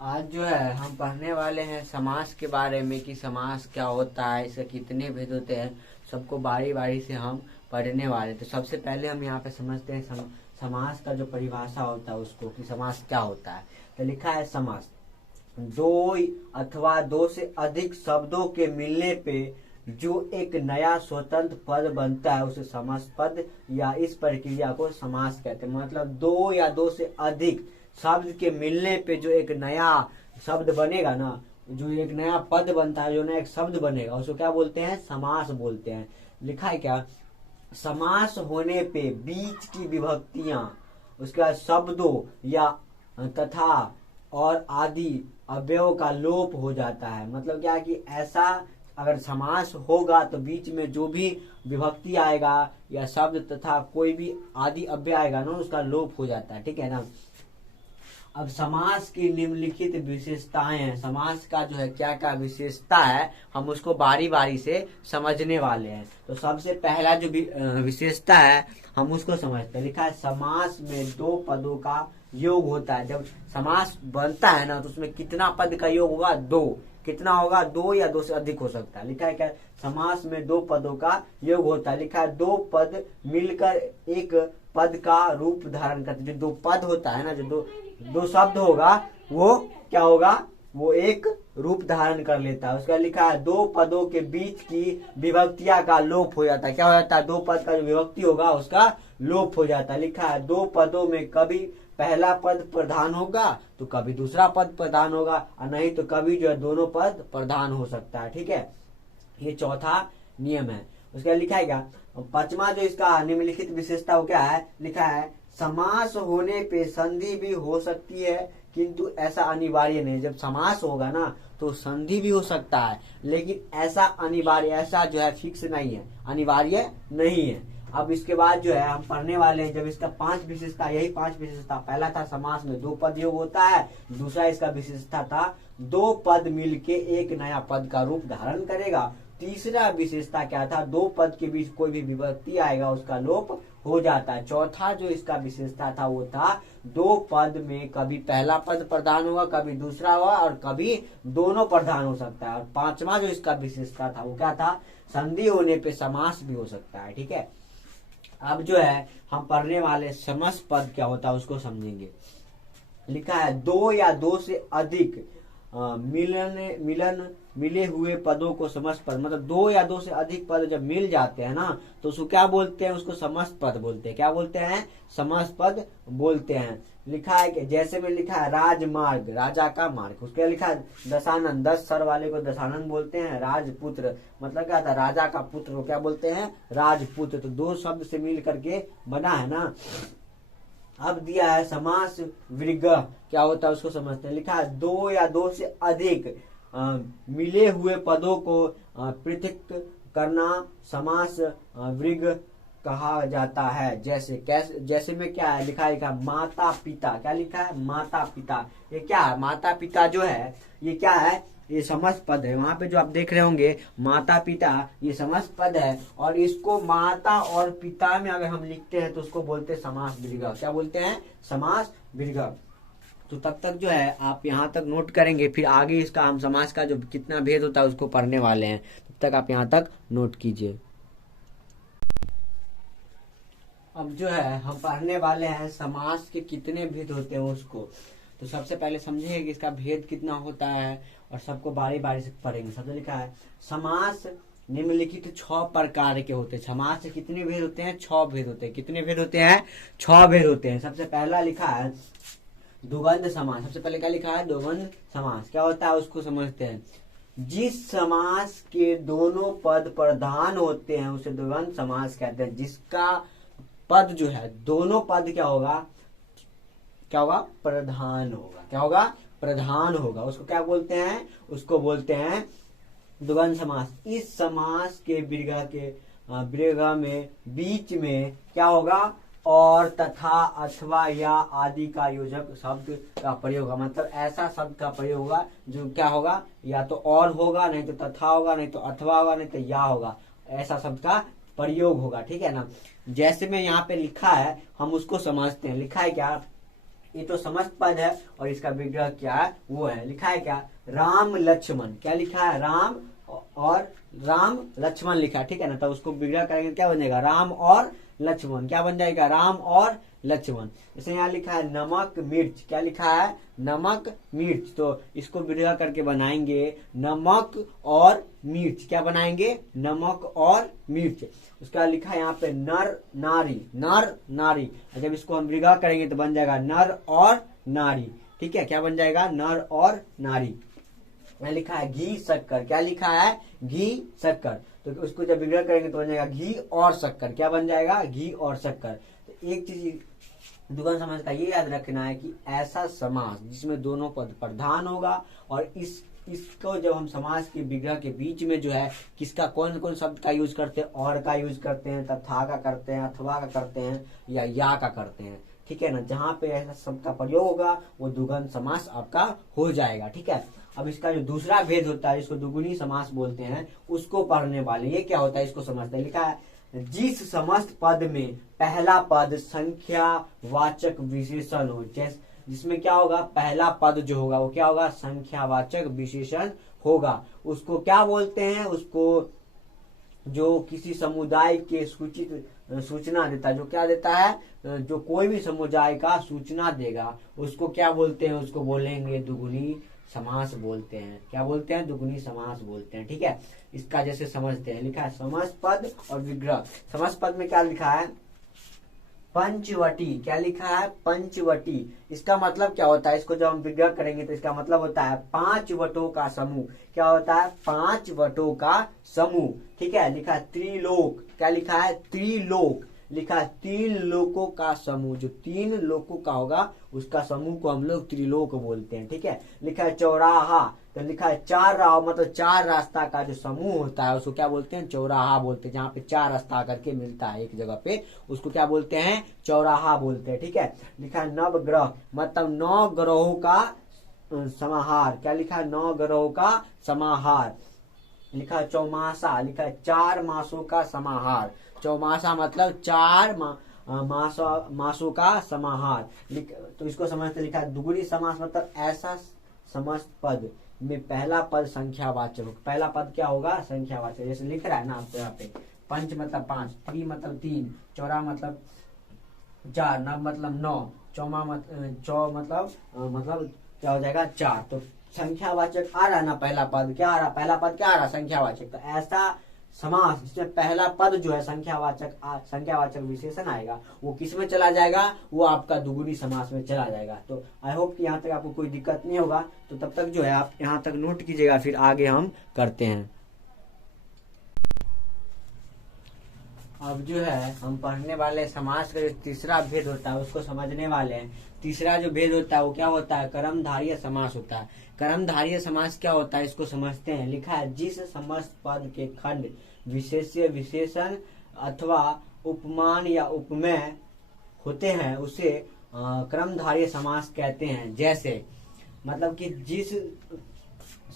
आज जो है हम पढ़ने वाले हैं समास के बारे में कि समास क्या होता है, इसके कितने भेद होते हैं, सबको बारी बारी से हम पढ़ने वाले। तो सबसे पहले हम यहाँ पे समझते हैं समास का जो परिभाषा होता है उसको, कि समास क्या होता है। तो लिखा है समास दो अथवा दो से अधिक शब्दों के मिलने पे जो एक नया स्वतंत्र पद बनता है उसे समास पद या इस प्रक्रिया को समास कहते हैं। मतलब दो या दो से अधिक शब्द के मिलने पे जो एक नया शब्द बनेगा ना, जो एक नया पद बनता है, जो नया एक शब्द बनेगा, उसको क्या बोलते हैं? समास बोलते हैं। लिखा है क्या? समास होने पे बीच की विभक्तियां, उसके बाद शब्दों या तथा और आदि अवयव का लोप हो जाता है। मतलब क्या कि ऐसा अगर समास होगा तो बीच में जो भी विभक्ति आएगा या शब्द तथा कोई भी आदि अव्यय आएगा ना, उसका लोप हो जाता है। ठीक है ना। अब समास की निम्नलिखित विशेषताएं हैं। समास का जो है क्या क्या विशेषता है, हम उसको बारी बारी से समझने वाले हैं। तो सबसे पहला जो विशेषता है हम उसको समझते हैं। लिखा है समास में दो पदों का योग होता है। जब समास बनता है ना तो उसमें कितना पद का योग होगा? दो। कितना होगा? दो या दो से अधिक हो सकता है। लिखा है क्या? समास में दो पदों का योग होता है। लिखा है दो पद मिलकर एक पद का रूप धारण करते। जो दो पद होता है ना, जो दो शब्द होगा, वो क्या होगा? वो एक रूप धारण कर लेता है। उसका लिखा है दो पदों के बीच की विभक्तियां का लोप हो जाता है। क्या हो जाता है? दो पद का जो विभक्ति होगा उसका लोप हो जाता है। लिखा है दो पदों में कभी पहला पद प्रधान होगा तो कभी दूसरा पद प्रधान होगा, और नहीं तो कभी जो है दोनों पद प्रधान हो सकता है। ठीक है, ये चौथा नियम है। उसका लिखा है क्या? पांचवा जो इसका निम्नलिखित विशेषता वो क्या है? लिखा है समास होने पे संधि भी हो सकती है, किंतु ऐसा अनिवार्य नहीं। जब समास होगा ना तो संधि भी हो सकता है, लेकिन ऐसा अनिवार्य, ऐसा जो है फिक्स नहीं है, अनिवार्य नहीं है। अब इसके बाद जो है हम पढ़ने वाले हैं जब इसका पांच विशेषता, यही पांच विशेषता। पहला था समास में दो पद योग होता है। दूसरा इसका विशेषता था दो पद मिलके एक नया पद का रूप धारण करेगा। तीसरा विशेषता क्या था? दो पद के बीच कोई भी विभक्ति आएगा उसका लोप हो जाता है। चौथा जो इसका विशेषता था वो था दो पद में कभी पहला पद प्रधान होगा, कभी दूसरा होगा, और कभी दोनों प्रधान हो सकता है। और पांचवा जो इसका विशेषता था वो क्या था? संधि होने पे समास भी हो सकता है। ठीक है, अब जो है हम पढ़ने वाले समस्त पद क्या होता है उसको समझेंगे। लिखा है दो या दो से अधिक मिले हुए पदों को समस्त पद। मतलब दो या दो से अधिक पद जब मिल जाते हैं ना तो उसको क्या बोलते हैं? उसको समस्त पद बोलते हैं। क्या बोलते हैं? समस्त पद बोलते हैं। लिखा है कि जैसे में लिखा है राजमार्ग, राजा का मार्ग। उसके लिखा है दशानन, 10 सर वाले को दशानन बोलते हैं। राजपुत्र मतलब क्या था? राजा का पुत्र को क्या बोलते हैं? राजपुत्र। तो दो शब्द से मिल करके बना है ना। अब दिया है समास विग्रह क्या होता है उसको समझते हैं। लिखा है दो या दो से अधिक मिले हुए पदों को पृथक करना समास विग्रह कहा जाता है। जैसे कैसे? जैसे में क्या है? लिखा है माता पिता। क्या लिखा है? माता पिता। ये क्या है? माता पिता जो है ये क्या है? ये समस्त पद है। वहां पे जो आप देख रहे होंगे माता पिता, ये समस्त पद है। और इसको माता और पिता में अगर हम लिखते हैं तो उसको बोलते हैं समास विग्रह। क्या बोलते हैं? समास विग्रह। तो तब तक जो है आप यहाँ तक नोट करेंगे, फिर आगे इसका हम समास का जो कितना भेद होता है उसको पढ़ने वाले हैं। तब तक आप यहाँ तक नोट कीजिए। अब जो है हम पढ़ने वाले हैं समास के कितने भेद होते हैं उसको। तो सबसे पहले समझिए कि इसका भेद कितना होता है और सबको बारी बारी से पढ़ेंगे। सबसे लिखा है समास निम्नलिखित 6 प्रकार के होते हैं। समास से कितने भेद होते हैं? 6 भेद होते हैं। कितने भेद होते हैं? 6 भेद होते हैं। सबसे पहला लिखा है द्वंद्व समास। सबसे पहले क्या लिखा है? द्वंद्व समास। क्या होता है उसको समझते हैं। जिस समास के दोनों पद प्रधान होते हैं उसे द्वंद्व समास कहते हैं। जिसका पद जो है दोनों पद क्या होगा? क्या होगा? प्रधान होगा। क्या होगा? प्रधान होगा। उसको क्या बोलते हैं? उसको बोलते हैं द्वंद्व समास। इस समास के विग्रह में बीच में क्या होगा? और, तथा, अथवा या आदि का योजक शब्द का प्रयोग होगा। मतलब ऐसा शब्द का प्रयोग होगा जो क्या होगा? या तो और होगा, नहीं तो तथा होगा, नहीं तो अथवा होगा, नहीं तो या होगा। ऐसा शब्द का प्रयोग होगा। ठीक है ना। जैसे में यहाँ पे लिखा है हम उसको समझते हैं। लिखा है क्या? ये तो समस्त पद है और इसका विग्रह क्या है, वो है, लिखा है क्या, राम लक्ष्मण। क्या लिखा है, राम और राम लक्ष्मण लिखा है, ठीक है ना। तो उसको विग्रह करेंगे क्या बन जाएगा, राम और लक्ष्मण। क्या बन जाएगा, राम और लक्ष्मण। जैसे यहाँ लिखा है नमक मिर्च, क्या लिखा है, नमक मिर्च। तो इसको विग्रह करके बनाएंगे नमक और मिर्च। क्या बनाएंगे, नमक और मिर्च। उसका लिखा है यहाँ पे नर नारी, नर नारी। जब इसको हम विग्रह करेंगे तो बन जाएगा नर और नारी, ठीक है। क्या बन जाएगा, नर और नारी। यहाँ लिखा है घी शक्कर। क्या लिखा है, घी शक्कर। तो उसको जब विग्रह करेंगे तो बन जाएगा घी और शक्कर। क्या बन जाएगा, घी और शक्कर। तो एक चीज दुकान समास का ये याद रखना है कि ऐसा समास जिसमें दोनों पद प्रधान होगा और इसको जब हम समास के विग्रह के बीच में जो है किसका कौन कौन शब्द का यूज करते हैं, और का यूज करते हैं, तथा का करते हैं, अथवा का करते हैं, या का करते हैं, ठीक है ना। जहां पे ऐसा शब्द का प्रयोग होगा वो द्विगुण समास आपका हो जाएगा, ठीक है। अब इसका जो दूसरा भेद होता है, इसको दुगुनी समास बोलते हैं, उसको पढ़ने वाले ये क्या होता है इसको समझते हैं। लिखा है जिस समस्त पद में पहला पद संख्या वाचक विशेषण हो, जिसमें क्या होगा, पहला पद जो होगा वो क्या होगा, संख्यावाचक विशेषण होगा। उसको क्या बोलते हैं, उसको जो किसी समुदाय के सूचना देता है, जो क्या देता है, जो कोई भी समुदाय का सूचना देगा, उसको क्या बोलते हैं, उसको बोलेंगे दुगुनी समास बोलते हैं। क्या बोलते हैं, दुगुनी समास बोलते हैं, ठीक है। इसका जैसे समझते हैं, लिखा है समस्त पद और विग्रह। समस्त पद में क्या लिखा है, पंचवटी। क्या लिखा है, पंचवटी। इसका मतलब क्या होता है, इसको जब हम विग्रह करेंगे तो इसका मतलब होता है 5 वटों का समूह। क्या होता है, 5 वटों का समूह, ठीक है। लिखा है त्रिलोक। क्या लिखा है, त्रिलोक। लिखा है 3 लोकों का समूह। जो 3 लोकों का होगा उसका समूह को हम लोग त्रिलोक बोलते हैं, ठीक है। लिखा है चौराहा। तो लिखा है 4 राह, मतलब 4 रास्ता का जो समूह होता है उसको क्या बोलते हैं, चौराहा बोलते हैं। जहाँ पे 4 रास्ता करके मिलता है एक जगह पे, उसको क्या बोलते हैं, चौराहा बोलते हैं, ठीक है। लिखा है नवग्रह, मतलब 9 ग्रहों का समाहार। क्या लिखा है, 9 ग्रहों का समाहार। लिखा है चौमासा। लिखा है 4 मासों का समाहार। चौमासा मतलब 4 मासों का समाहार। तो इसको समझते, लिखा है दुगुनी समास मतलब ऐसा समस्त पद में पहला पद संख्यावाचक हो। पहला पद क्या होगा, संख्यावाचक। जैसे लिख रहा है ना आपको यहाँ पे, पंच मतलब 5, त्रि मतलब 3, चौरा मतलब 4, नव मतलब 9, चौमा चौ मतलब क्या हो जाएगा, 4। तो संख्यावाचक आ रहा ना, पहला पद क्या आ रहा, पहला पद क्या आ रहा, संख्यावाचक। तो ऐसा समास जिसमें पहला पद जो है संख्यावाचक विशेषण आएगा, वो किस में चला जाएगा, वो आपका दुगुनी समास में चला जाएगा। तो आई होप कि यहाँ तक आपको कोई दिक्कत नहीं होगा। तो तब तक जो है आप यहाँ तक नोट कीजिएगा, फिर आगे हम करते हैं। अब जो है हम पढ़ने वाले समास का जो तीसरा भेद होता है उसको समझने वाले हैं। तीसरा जो भेद होता है वो क्या होता है, कर्मधारय समास होता है। कर्मधारय समास क्या होता है इसको समझते हैं। लिखा है जिस समस्त पद के खंड विशेष्य विशेषण अथवा उपमान या उपमेय होते हैं उसे कर्मधारय समास कहते हैं। जैसे मतलब कि जिस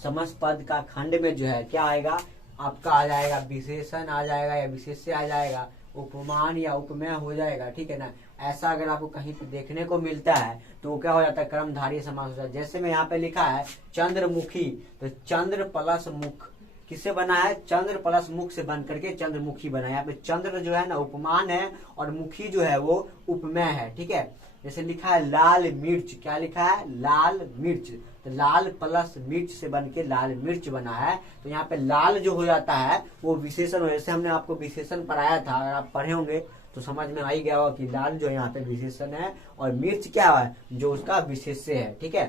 समस्त पद का खंड में जो है क्या आएगा, आपका आ जाएगा विशेषण आ जाएगा या विशेष्य आ जाएगा, उपमान या उपमेय हो जाएगा, ठीक है ना। ऐसा अगर आपको कहीं पे देखने को मिलता है तो क्या हो जाता है, कर्मधारय समास हो जाता है। जैसे में यहाँ पे लिखा है चंद्रमुखी, तो चंद्र प्लस मुख किससे बना है, चंद्र प्लस मुख से बन करके चंद्रमुखी बना है। यहाँ पे चंद्र जो है ना उपमान है और मुखी जो है वो उपमेय है, ठीक है। जैसे लिखा है लाल मिर्च। क्या लिखा है, लाल मिर्च। तो लाल प्लस मिर्च से बन के लाल मिर्च बना है। तो यहाँ पे लाल जो हो जाता है वो विशेषण हो, जैसे हमने आपको विशेषण पढ़ाया था, अगर आप पढ़े होंगे तो समझ में आ ही गया होगा कि लाल जो यहाँ पे विशेषण है और मिर्च क्या है, जो उसका विशेष्य है, ठीक है।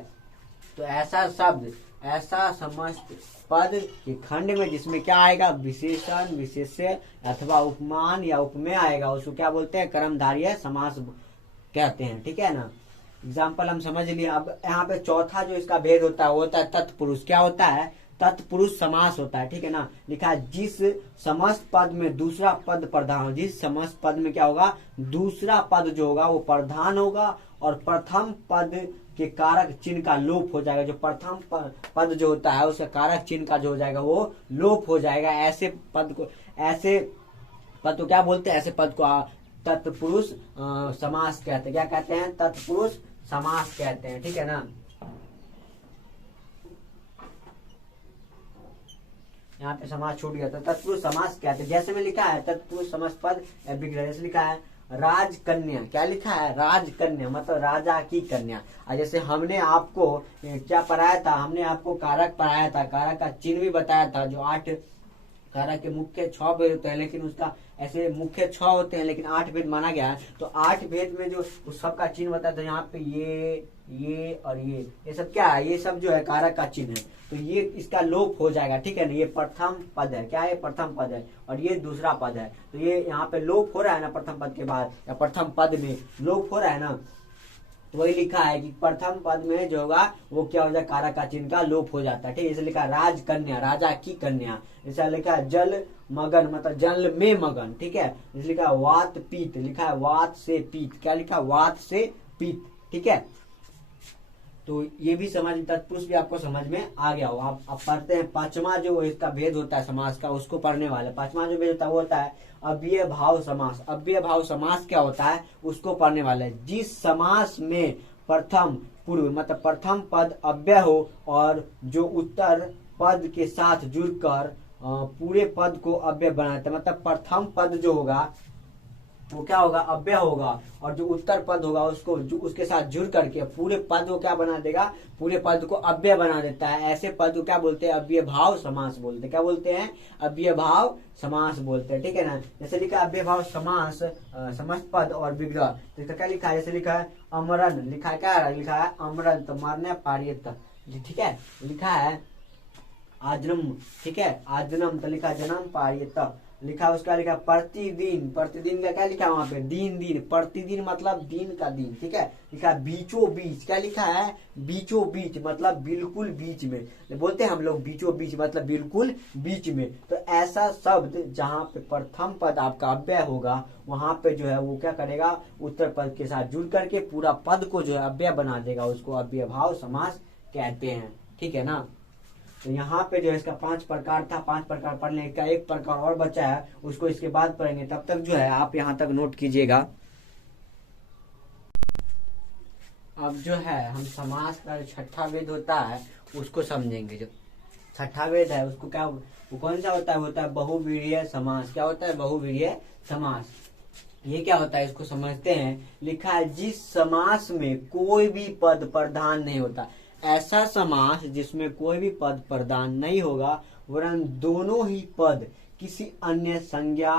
तो ऐसा शब्द, ऐसा समस्त पद के खंड में जिसमें क्या आएगा, विशेषण विशेष्य अथवा उपमान या उपमेय आएगा, उसको क्या बोलते हैं, कर्मधारय समास कहते हैं, ठीक है ना। एग्जाम्पल हम समझ लिए। अब यहाँ पे चौथा जो इसका भेद होता है वो होता है तत्पुरुष। क्या होता है, तत्पुरुष समास होता है, ठीक है ना। लिखा है जिस समस्त पद में दूसरा पद प्रधान, जिस समस्त पद में क्या होगा, दूसरा पद जो होगा वो प्रधान होगा और प्रथम पद के कारक चिन्ह का लोप हो जाएगा। जो प्रथम पद जो होता है उसका कारक चिन्ह का जो हो जाएगा वो लोप हो जाएगा। ऐसे पद को क्या बोलते हैं, ऐसे पद को तत्पुरुष समास कहते हैं। क्या कहते हैं, तत्पुरुष समास कहते हैं, ठीक है ना। यहाँ पे समास छूट गया था। तत्पुरुष समास कहते हैं, जैसे में लिखा है तत्पुरुष समास पद विग्रह, जैसे लिखा है राजकन्या, क्या लिखा है राजकन्या मतलब राजा की कन्या। और जैसे हमने आपको क्या पढ़ाया था, हमने आपको कारक पढ़ाया था, कारक का चिन्ह भी बताया था, जो 8 कारक के मुख्य 6 भेद होते हैं, लेकिन उसका ऐसे मुख्य 6 होते हैं लेकिन 8 भेद माना गया है। तो 8 भेद में जो उस सब का चिन्ह बताया था, यहाँ पे ये और ये सब क्या है, ये सब जो है कारक का चिन्ह है। तो ये इसका लोप हो जाएगा, ठीक है ना। ये प्रथम पद है, क्या है प्रथम पद है, और ये दूसरा पद है। तो ये यहाँ पे लोप हो रहा है ना, प्रथम पद के बाद या प्रथम पद में लोप हो रहा है ना। तो वही लिखा है कि प्रथम पद में जो होगा वो क्या हो जाए, कारक का चिन्ह का लोप हो जाता है, ठीक है। जैसे लिखा राजकन्या, राजा की कन्या। जैसा लिखा है जल मगन मतलब जल में मगन, ठीक है। जैसे लिखा है वात पीत, लिखा है वात से पीत, क्या लिखा है वात से पीत, ठीक है। तो ये भी समझ, तत्पुरुष भी आपको समझ में आ गया हो। आप पढ़ते हैं 5वां जो इसका भेद होता है समास का, उसको पढ़ने वाले। 5वां जो भेद होता है वो होता है अव्यय भाव समास। अव्यय भाव समास क्या होता है उसको पढ़ने वाले। जिस समास में प्रथम पूर्व मतलब प्रथम पद अव्यय हो और जो उत्तर पद के साथ जुड़कर पूरे पद को अव्यय बनाते हैं, मतलब प्रथम पद जो होगा वो क्या होगा अव्यय होगा, और जो उत्तर पद होगा उसको जो उसके साथ जुड़ करके पूरे पद को क्या बना देगा, पूरे पद को अव्यय बना देता है। ऐसे पद को क्या बोलते हैं, अव्यय भाव समास बोलते हैं। क्या बोलते हैं, अव्यय भाव समास बोलते हैं, ठीक है ना। जैसे लिखा है अव्यय भाव समास समस्त पद और विग्रह, तो क्या लिखा है, जैसे लिखा है अमरन, लिखा है क्या लिखा है अमरन, तो मरने पारियत, ठीक है। लिखा है आजनम, ठीक है आजनम, तो लिखा जन्म पारियत, लिखा उसका लिखा प्रतिदिन, प्रतिदिन का क्या लिखा है वहां पे दिन दिन, प्रतिदिन मतलब दिन का दिन, ठीक है। लिखा बीचों बीच, क्या लिखा है बीचों बीच मतलब बिल्कुल बीच में, बोलते हैं हम लोग बीचों बीच मतलब बिल्कुल बीच में। तो ऐसा शब्द जहाँ पे प्रथम पद आपका अव्यय होगा वहां पे जो है वो क्या करेगा, उत्तर पद के साथ जुड़ करके पूरा पद को जो है अव्यय बना देगा, उसको अव्यय भाव समास कहते हैं, ठीक है ना। तो यहाँ पे जो है इसका 5 प्रकार था, 5 प्रकार पढ़ने का, एक प्रकार और बचा है उसको इसके बाद पढ़ेंगे। तब तक जो है आप यहाँ तक नोट कीजिएगा। अब जो है हम समास का जो 6ठा वेद होता है उसको समझेंगे। जो 6ठा वेद है उसको क्या, वो कौन सा होता है बहुवीर्य समास। क्या होता है बहुवीर्य समास, ये क्या होता है इसको समझते हैं। लिखा है जिस समास में कोई भी पद प्रधान नहीं होता, ऐसा समास जिसमें कोई भी पद प्रधान नहीं होगा वरन दोनों ही पद किसी अन्य संज्ञा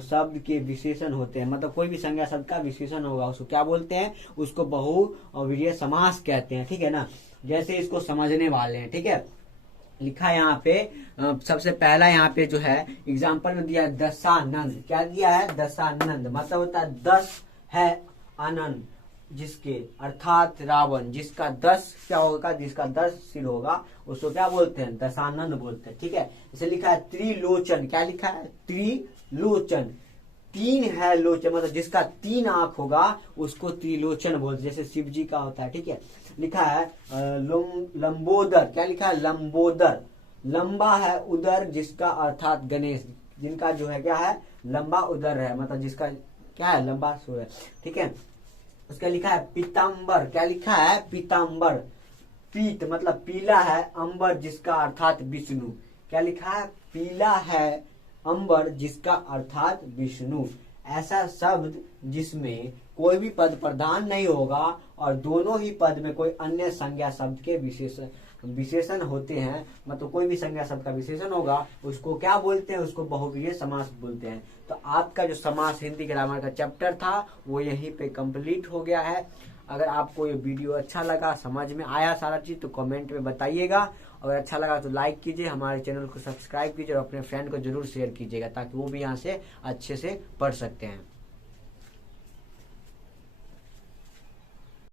शब्द के विशेषण होते हैं, मतलब कोई भी संज्ञा शब्द का विशेषण होगा उसको क्या बोलते हैं, उसको बहुवीर्य समास कहते हैं, ठीक है ना। जैसे इसको समझने वाले हैं, ठीक है। लिखा है यहाँ पे सबसे पहला यहाँ पे जो है एग्जाम्पल में दिया है दशानंद। क्या दिया है दशानंद, मतलब होता है 10 है आनंद जिसके, अर्थात रावण जिसका 10 क्या होगा, जिसका 10 सिर होगा उसको क्या बोलते हैं दशानंद बोलते हैं, ठीक है। इसे लिखा है त्रिलोचन, क्या लिखा है त्रिलोचन, 3 है लोचन मतलब जिसका 3 आंख होगा उसको त्रिलोचन बोलते, जैसे शिव जी का होता है, ठीक है। लिखा है लंबोदर, क्या लिखा है लंबोदर, लंबा है उदर जिसका, अर्थात गणेश जिनका जो है क्या है लंबा उदर है, मतलब जिसका क्या है लंबा सुर है, ठीक है। उसका लिखा है पीताम्बर, क्या लिखा है पीताम्बर, पीत मतलब पीला है, अंबर जिसका अर्थात विष्णु, क्या लिखा है पीला है अंबर जिसका अर्थात विष्णु। ऐसा शब्द जिसमें कोई भी पद प्रधान नहीं होगा और दोनों ही पद में कोई अन्य संज्ञा शब्द के विशेषण होते हैं, मतलब कोई भी संज्ञा शब्द का विशेषण होगा उसको क्या बोलते हैं, उसको बहुवीर्य समास बोलते हैं। तो आपका जो समास हिंदी ग्रामर का चैप्टर था वो यहीं पे कंप्लीट हो गया है। अगर आपको ये वीडियो अच्छा लगा, समझ में आया सारा चीज, तो कमेंट में बताइएगा। अगर अच्छा लगा तो लाइक कीजिए, हमारे चैनल को सब्सक्राइब कीजिए और अपने फ्रेंड को जरूर शेयर कीजिएगा ताकि वो भी यहाँ से अच्छे से पढ़ सकते हैं।